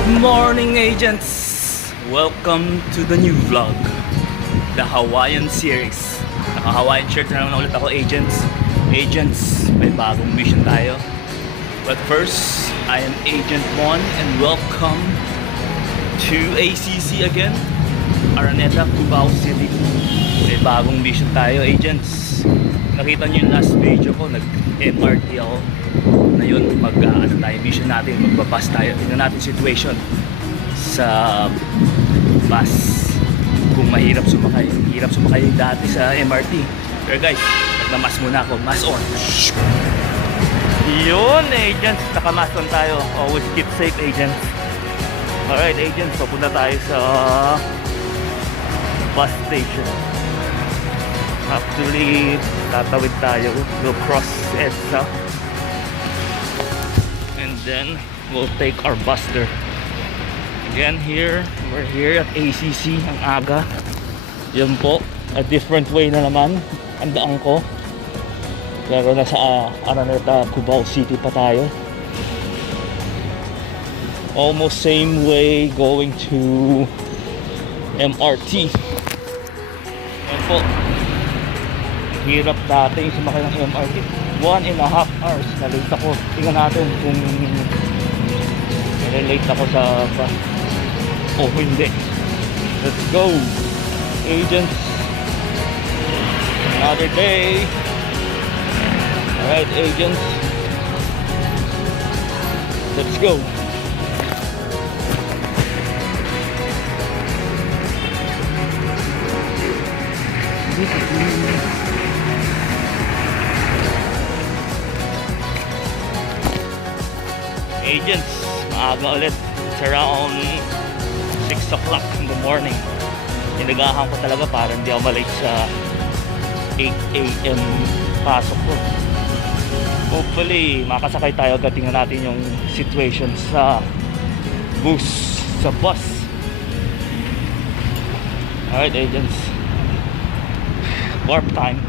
Good morning, agents! Welcome to the new vlog, the Hawaiian series. Naka-Hawaiian shirt na naman ulit ako, agents. Agents, may bagong mission tayo. But first, I am Agent Mon and welcome to ACC again, Araneta, Cubao City. May bagong mission tayo, agents. Nakita nyo yung last video ko, nag-MRT ako. Na yun, ano tayo, mission natin, magbabas tayo. Tingnan natin situation sa bus. Kung mahirap sumakay. Hirap sumakay dati sa MRT. Pero guys, nagmamas muna ako. Mask on. Yun, agents. Naka-mask on tayo. Always keep safe, agents. Alright, agents. Papunta tayo sa bus station. Actually, tatawid tayo. We'll cross EDSA. And then, we'll take our bus there. Again, we're here at ACC. Ang aga. Yan po. A different way na naman. Ang daan ko. Pero nasa Araneta, Cubao City pa tayo. Almost same way going to MRT. Yan po. Hirap dati sumakay ng MRT. 1.5 hours na late ako. Tingnan natin kung late ako sa bus o hindi. Let's go, agents. Another day. Alright, agents, let's go. Agents, maaga ulit. It's around 6 o'clock in the morning. Inagahan ko talaga para hindi ako malate sa 8 AM pasok ko. Hopefully, makasakay tayo agad. Tingnan natin yung situation sa bus. Alright, agents. Warp time.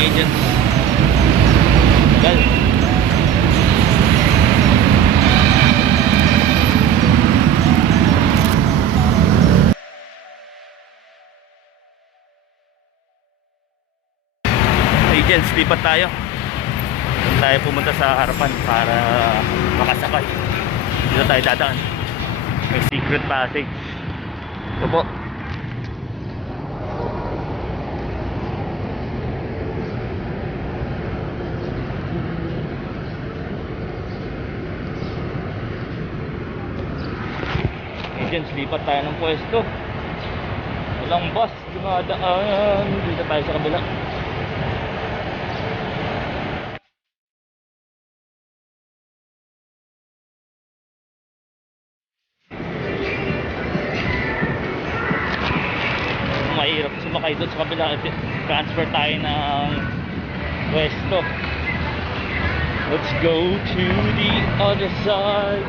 Agents. Gal. Agents, lipat tayo. Tayo pumunta sa harapan para makasakay. Dito tayo dadaan. May secret passage. Ito po. Agents, lipat tayo ng pwesto. Walang bus dumadaan. Dito tayo sa kabila. Mahirap sumakay doon sa kabila. Transfer tayo ng Westo. Let's go to the other side.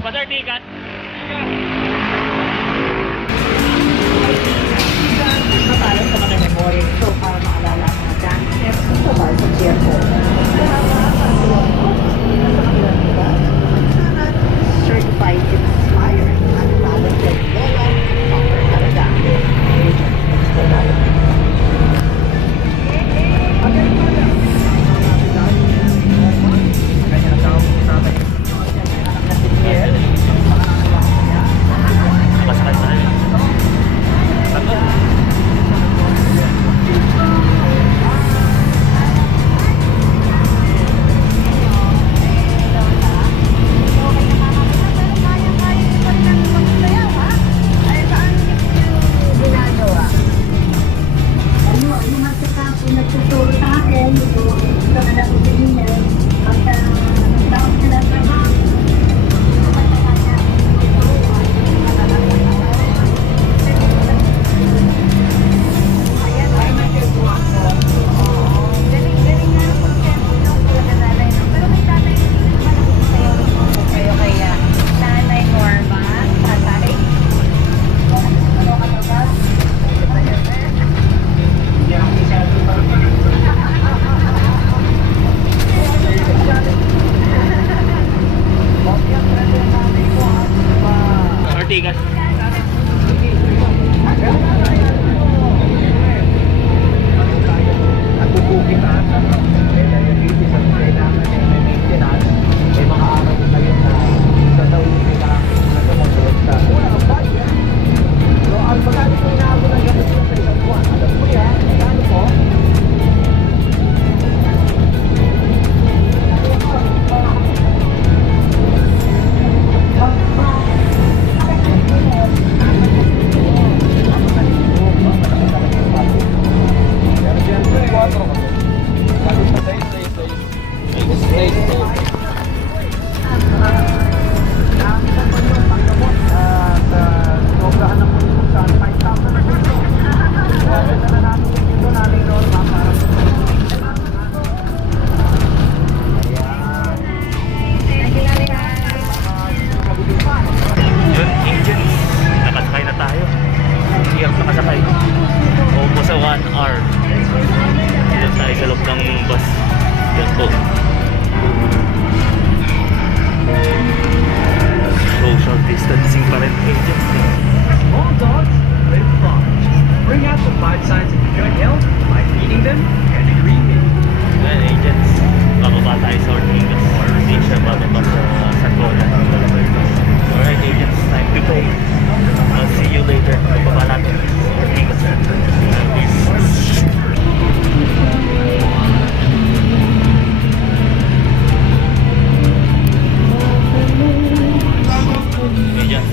Father Tikat. Para sa mga memory. So, para maalala ang mga dancer sa bar sa Jericho. Certified inspired at talented Lola Power talaga. Nakasakay tayo. Tago. Nagtuturo sa akin, sa mga opinion, pagka tawag sila sa mga Ortigas. Yun, engines. Nakasakay na tayo. Hirap nakasakay. Opo sa 1 hour. Dito tayo sa loob ng bus. Yan po. Social distancing pa rin, agents. Small dogs live long. Bring out the 5 signs of good health by feeding them and agreeing. Yan, agents. Bababa tayo sa Ortigas. Or hindi siya bababa sa Sacola. Alright, agents. Time to play. I'll see you later. Bababa natin sa Ortigas. Peace. Agents.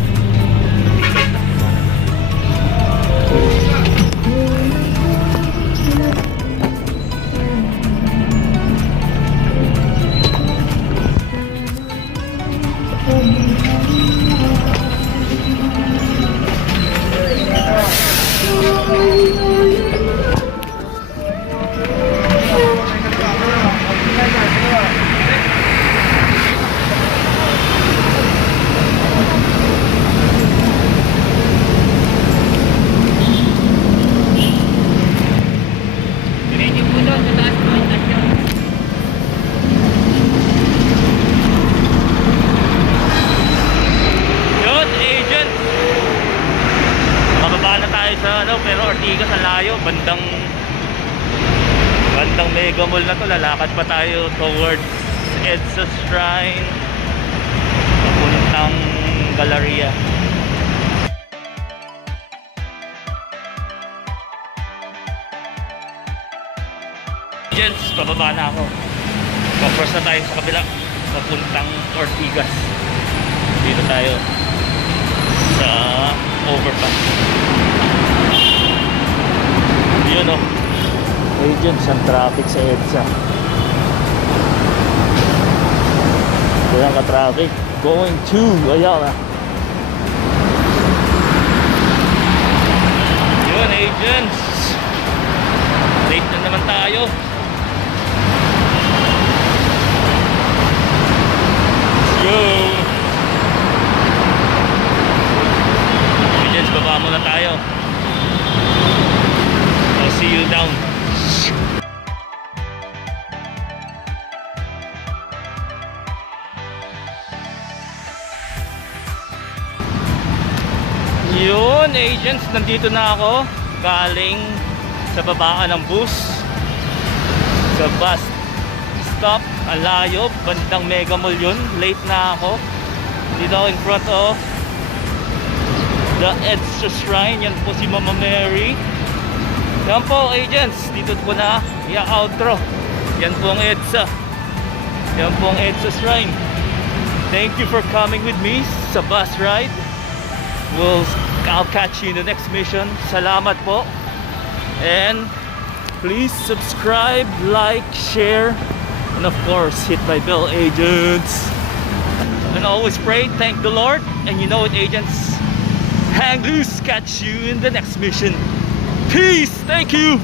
Ortigas, ang layo. Bandang Mega Mall na to. Lalakad pa tayo towards EDSA Shrine. Papuntang Galleria. Gents, pababa na ako. Papros na tayo sa kabila. Papuntang Ortigas. Dito tayo sa overpass. Yun o. Agents, ang traffic sa EDSA. Kaya ka-traffic. Going to Ayala. Yun, agents. Late na naman tayo. Let's go. Agents, baba muna tayo. I'll see you down. Yun, agents, nandito na ako. Galing sa babaan ng bus. Sa bus stop. Ang layo, bandang Mega Mall yun. Late na ako. Dito ako in front of the EDSA Shrine. Yan po si Mama Mary. Yan po, agents. Dito po na i-outro. Yan po ang EDSA. Yan po ang EDSA Shrine. Thank you for coming with me sa bus ride. I'll catch you in the next mission. Salamat po. And please subscribe, like, share, and of course, hit my bell, agents. And always pray, thank the Lord. And you know it, agents. Hang loose, catch you in the next mission. Peace, thank you.